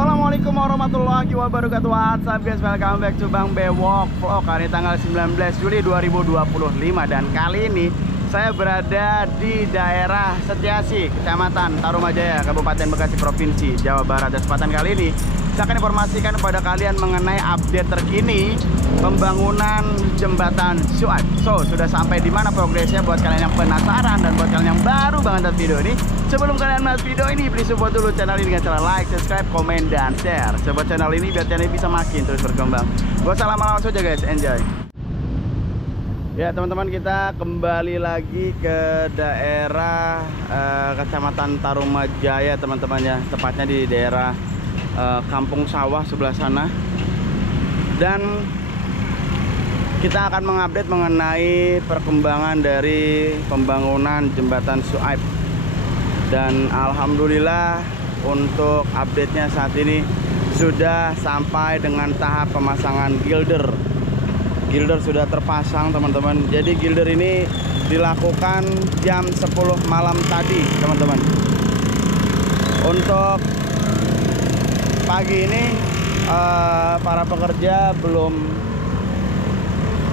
Assalamualaikum warahmatullahi wabarakatuh. What's up guys, welcome back to Bang Bewok Vlog. Hari tanggal 19 Juli 2025. Dan kali ini saya berada di daerah Setiasi, Kecamatan Tarumajaya, Kabupaten Bekasi, Provinsi Jawa Barat. Dan kesempatan kali ini saya akan informasikan kepada kalian mengenai update terkini pembangunan jembatan Suaib. So, sudah sampai di mana progresnya buat kalian yang penasaran dan buat kalian yang baru banget nonton video ini. Sebelum kalian melihat video ini, please support dulu channel ini dengan cara like, subscribe, komen, dan share. Support channel ini biar channel ini bisa makin terus berkembang. Gak usah lama-lama saja guys, enjoy. Ya teman-teman, kita kembali lagi ke daerah Kecamatan Tarumajaya teman-teman ya. Tepatnya di daerah Kampung Sawah sebelah sana. Dan kita akan mengupdate mengenai perkembangan dari pembangunan jembatan Suaib. Dan alhamdulillah untuk update-nya saat ini sudah sampai dengan tahap pemasangan gilder. Gilder sudah terpasang teman-teman. Jadi gilder ini dilakukan jam 10 malam tadi teman-teman. Untuk pagi ini para pekerja belum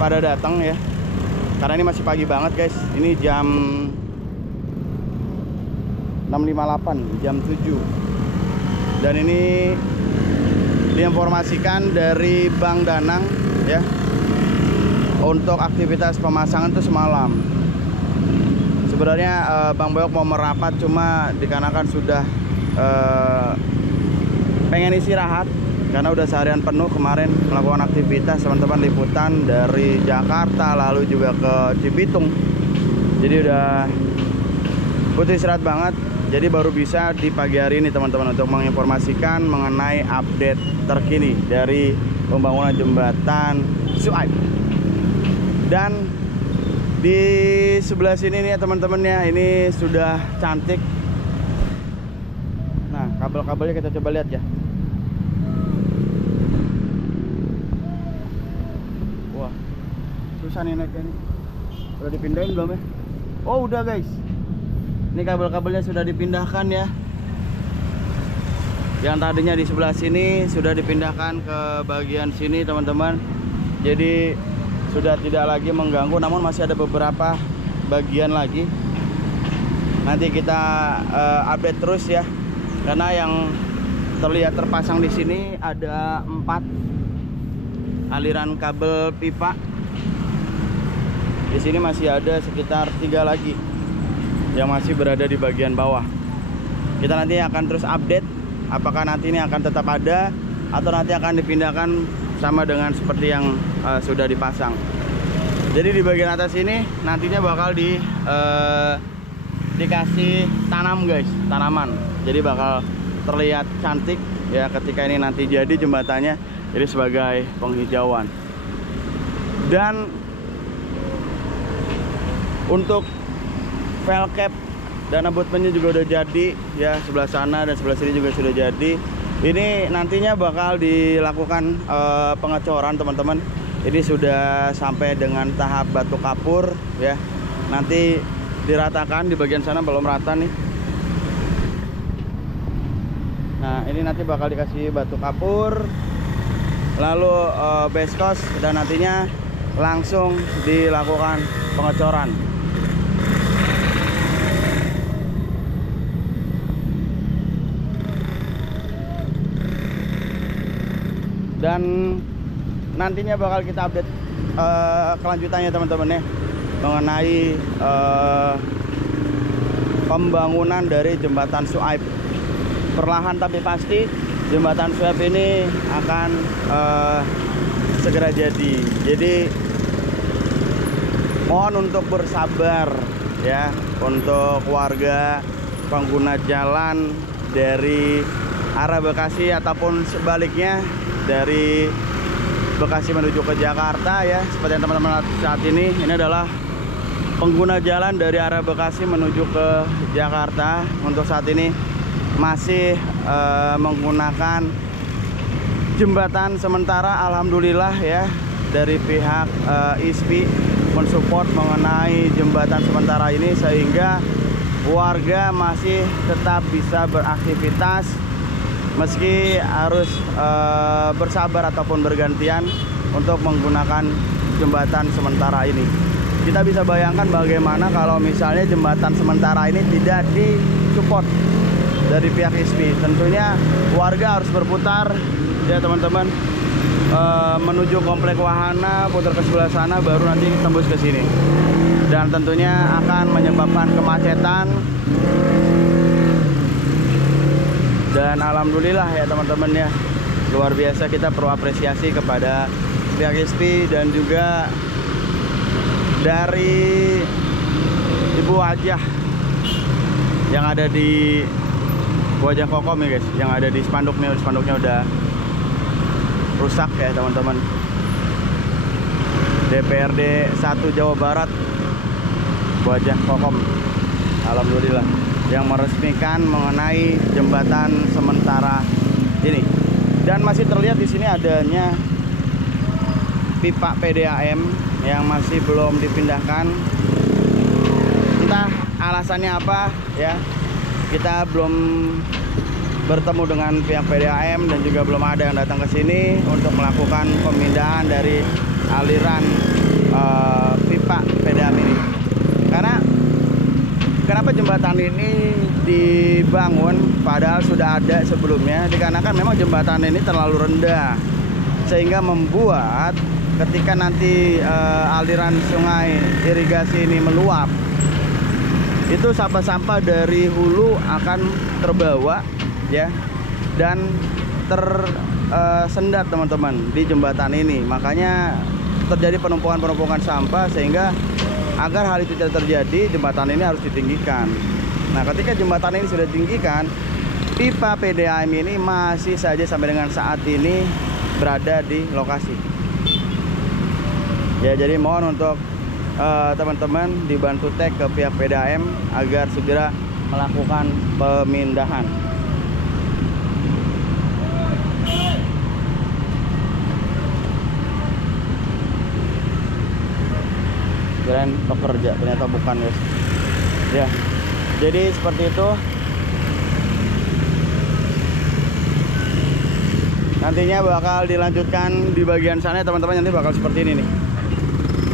pada datang ya, karena ini masih pagi banget guys. Ini jam 6.58, jam 7. Dan ini diinformasikan dari Bang Danang ya, untuk aktivitas pemasangan itu semalam. Sebenarnya Bang Bewok mau merapat, cuma dikarenakan sudah pengen istirahat karena udah seharian penuh kemarin melakukan aktivitas teman-teman, liputan dari Jakarta lalu juga ke Cibitung. Jadi udah butuh istirahat banget. Jadi baru bisa di pagi hari ini teman-teman untuk menginformasikan mengenai update terkini dari pembangunan jembatan Suaib. Dan di sebelah sini nih ya teman-teman ya, ini sudah cantik. Nah, kabel-kabelnya kita coba lihat ya. Wah, susah nih naiknya nih. Udah dipindahin belum ya? Oh udah guys. Ini kabel-kabelnya sudah dipindahkan ya. Yang tadinya di sebelah sini sudah dipindahkan ke bagian sini teman-teman. Jadi sudah tidak lagi mengganggu, namun masih ada beberapa bagian lagi. Nanti kita update terus ya. Karena yang terlihat terpasang di sini ada 4 aliran kabel pipa. Di sini masih ada sekitar 3 lagi yang masih berada di bagian bawah. Kita nanti akan terus update apakah nanti ini akan tetap ada atau nanti akan dipindahkan sama dengan seperti yang sudah dipasang. Jadi di bagian atas ini nantinya bakal dikasih tanam guys, tanaman. Jadi bakal terlihat cantik ya ketika ini nanti jadi jembatannya, jadi sebagai penghijauan. Dan untuk valve cap dan abutmennya juga udah jadi ya, sebelah sana dan sebelah sini juga sudah jadi. Ini nantinya bakal dilakukan pengecoran teman-teman. Ini sudah sampai dengan tahap batu kapur ya. Nanti diratakan, di bagian sana belum rata nih. Nah ini nanti bakal dikasih batu kapur, lalu base coat, dan nantinya langsung dilakukan pengecoran. Dan nantinya bakal kita update kelanjutannya teman-teman ya, mengenai pembangunan dari jembatan Suaib. Perlahan tapi pasti jembatan Suaib ini akan segera jadi. Jadi mohon untuk bersabar ya untuk warga pengguna jalan dari arah Bekasi ataupun sebaliknya dari Bekasi menuju ke Jakarta ya. Seperti yang teman-teman lihat saat ini adalah pengguna jalan dari arah Bekasi menuju ke Jakarta. Untuk saat ini masih menggunakan jembatan sementara. Alhamdulillah ya, dari pihak ISPI mensupport mengenai jembatan sementara ini, sehingga warga masih tetap bisa beraktivitas meski harus bersabar ataupun bergantian untuk menggunakan jembatan sementara ini. Kita bisa bayangkan bagaimana kalau misalnya jembatan sementara ini tidak disupport dari pihak ISPI. Tentunya warga harus berputar ya teman-teman, menuju komplek wahana, putar ke sebelah sana, baru nanti tembus ke sini. Dan tentunya akan menyebabkan kemacetan. Dan alhamdulillah ya teman-teman ya, luar biasa, kita perlu apresiasi kepada pihak ISPI dan juga dari Ibu Wajah yang ada di Wajah Kokom ya guys, yang ada di spanduknya udah rusak ya teman-teman. DPRD 1 Jawa Barat Wajah Kokom, alhamdulillah, yang meresmikan mengenai jembatan sementara ini. Dan masih terlihat di sini adanya pipa PDAM yang masih belum dipindahkan. Entah alasannya apa ya, kita belum bertemu dengan pihak PDAM dan juga belum ada yang datang ke sini untuk melakukan pemindahan dari aliran pipa PDAM ini. Karena kenapa jembatan ini dibangun padahal sudah ada sebelumnya? Dikarenakan memang jembatan ini terlalu rendah, sehingga membuat ketika nanti aliran sungai irigasi ini meluap, itu sampah-sampah dari hulu akan terbawa ya, dan tersendat teman-teman di jembatan ini. Makanya terjadi penumpukan sampah, sehingga agar hal itu tidak terjadi, jembatan ini harus ditinggikan. Nah, ketika jembatan ini sudah ditinggikan, pipa PDAM ini masih saja sampai dengan saat ini berada di lokasi. Ya, jadi mohon untuk teman-teman dibantu tag ke pihak PDAM agar segera melakukan pemindahan. Kirain pekerja, ternyata bukan guys ya. Jadi seperti itu, nantinya bakal dilanjutkan di bagian sana teman-teman. Nanti bakal seperti ini nih,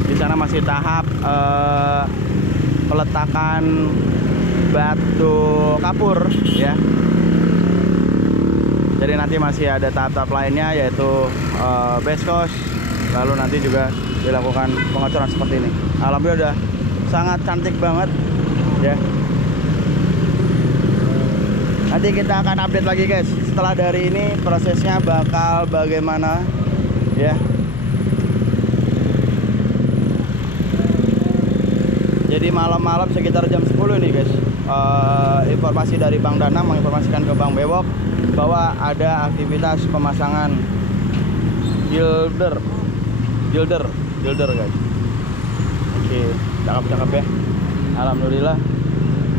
di sana masih tahap peletakan batu kapur ya. Jadi nanti masih ada tahap-tahap lainnya, yaitu base coast, lalu nanti juga dilakukan pengecoran seperti ini. Alhamdulillah udah sangat cantik banget ya. Nanti kita akan update lagi guys, setelah dari ini prosesnya bakal bagaimana ya. Jadi malam-malam sekitar jam 10 nih guys, informasi dari Bang Danang menginformasikan ke Bang Bewok bahwa ada aktivitas pemasangan gilder guys. Oke, cakep-cakep ya, alhamdulillah.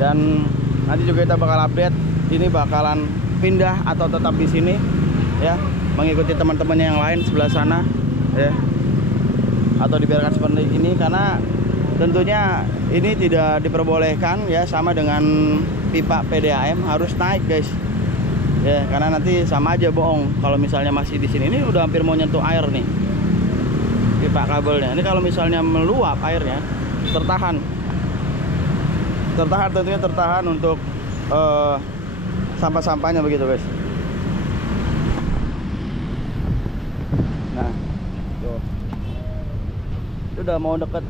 Dan nanti juga kita bakal update ini bakalan pindah atau tetap di sini ya, mengikuti teman-temannya yang lain sebelah sana ya, atau dibiarkan seperti ini, karena tentunya ini tidak diperbolehkan ya, sama dengan pipa PDAM harus naik guys ya, karena nanti sama aja bohong kalau misalnya masih di sini. Ini udah hampir mau nyentuh air nih pipa kabelnya. Ini kalau misalnya meluap airnya tertahan tentunya tertahan untuk sampah-sampahnya begitu guys. Nah tuh, itu udah mau deket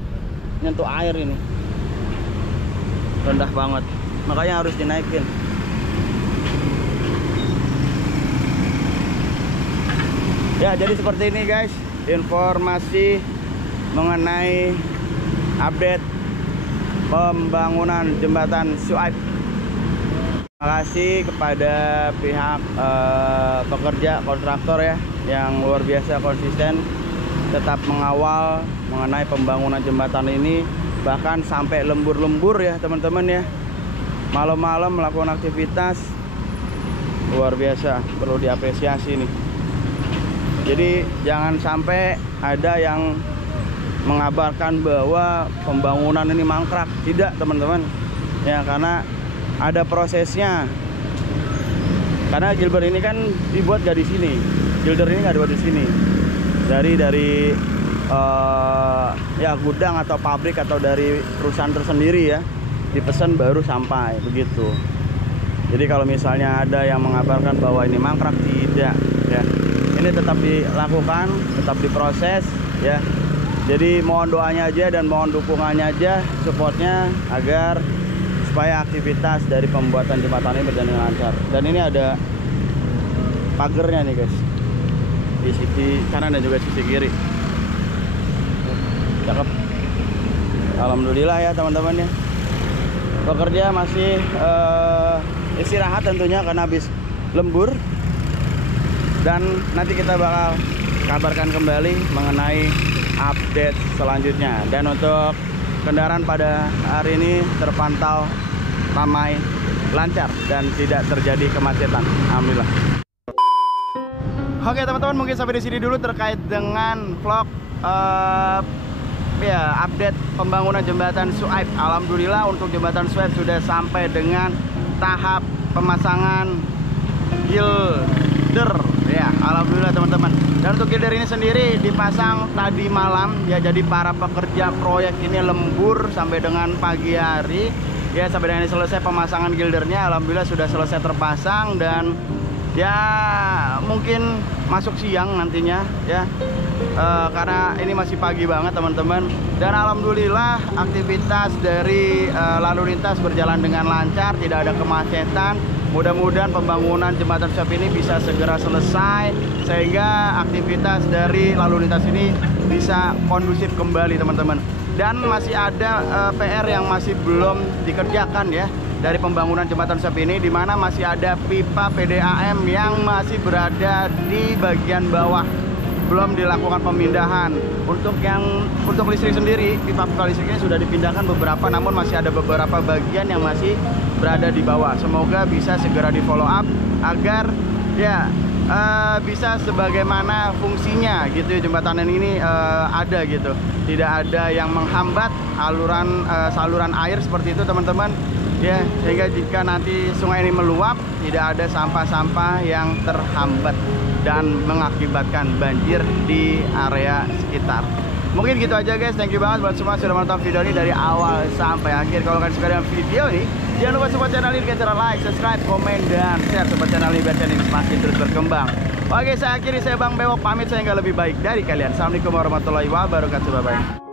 nyentuh air, ini rendah banget, makanya harus dinaikin. Ya, jadi seperti ini guys informasi mengenai update pembangunan jembatan Syuaib. Terima kasih kepada pihak pekerja kontraktor ya, yang luar biasa konsisten tetap mengawal mengenai pembangunan jembatan ini, bahkan sampai lembur-lembur ya teman-teman ya, malam-malam melakukan aktivitas luar biasa, perlu diapresiasi nih. Jadi jangan sampai ada yang mengabarkan bahwa pembangunan ini mangkrak. Tidak teman-teman ya, karena ada prosesnya. Karena Gilbert ini kan dibuat gak di sini. Gilder ini nggak dibuat di sini. Dari ya gudang atau pabrik atau dari perusahaan tersendiri ya, dipesan baru sampai begitu. Jadi kalau misalnya ada yang mengabarkan bahwa ini mangkrak, tidak ya. Ini tetap dilakukan, tetap diproses ya. Jadi mohon doanya aja dan mohon dukungannya aja, supportnya agar supaya aktivitas dari pembuatan jembatan ini berjalan dengan lancar. Dan ini ada pagernya nih guys, di sisi kanan dan juga sisi kiri. Cakep. Alhamdulillah ya teman-teman ya. Pekerja masih istirahat tentunya karena habis lembur. Dan nanti kita bakal kabarkan kembali mengenai update selanjutnya. Dan untuk kendaraan pada hari ini terpantau ramai, lancar, dan tidak terjadi kemacetan. Alhamdulillah. Oke teman-teman, mungkin sampai di sini dulu terkait dengan vlog ya update pembangunan jembatan Suaib. Alhamdulillah untuk jembatan Suaib sudah sampai dengan tahap pemasangan gilder ya. Alhamdulillah teman-teman. Dan untuk gilder ini sendiri dipasang tadi malam ya. Jadi para pekerja proyek ini lembur sampai dengan pagi hari ya, sampai dengan selesai pemasangan gildernya. Alhamdulillah sudah selesai terpasang dan ya mungkin masuk siang nantinya ya, karena ini masih pagi banget teman-teman. Dan alhamdulillah aktivitas dari lalu lintas berjalan dengan lancar, tidak ada kemacetan. Mudah-mudahan pembangunan jembatan Suaib ini bisa segera selesai sehingga aktivitas dari lalu lintas ini bisa kondusif kembali teman-teman. Dan masih ada PR yang masih belum dikerjakan ya dari pembangunan jembatan Suaib ini, di mana masih ada pipa PDAM yang masih berada di bagian bawah, belum dilakukan pemindahan. Untuk listrik sendiri, pipa-pipa listriknya sudah dipindahkan beberapa, namun masih ada beberapa bagian yang masih berada di bawah. Semoga bisa segera di follow up agar ya bisa sebagaimana fungsinya gitu ya, jembatan ini ada gitu, tidak ada yang menghambat saluran air seperti itu teman-teman ya, sehingga jika nanti sungai ini meluap tidak ada sampah-sampah yang terhambat dan mengakibatkan banjir di area sekitar. Mungkin gitu aja guys, thank you banget buat semua sudah menonton video ini dari awal sampai akhir. Kalau kalian suka dengan video ini, jangan lupa support channel ini dengan cara like, subscribe, komen, dan share support channel ini biar channel ini semakin terus berkembang. Oke, saya akhiri, saya Bang Bewok pamit, saya nggak lebih baik dari kalian. Assalamualaikum warahmatullahi wabarakatuh, bye bye.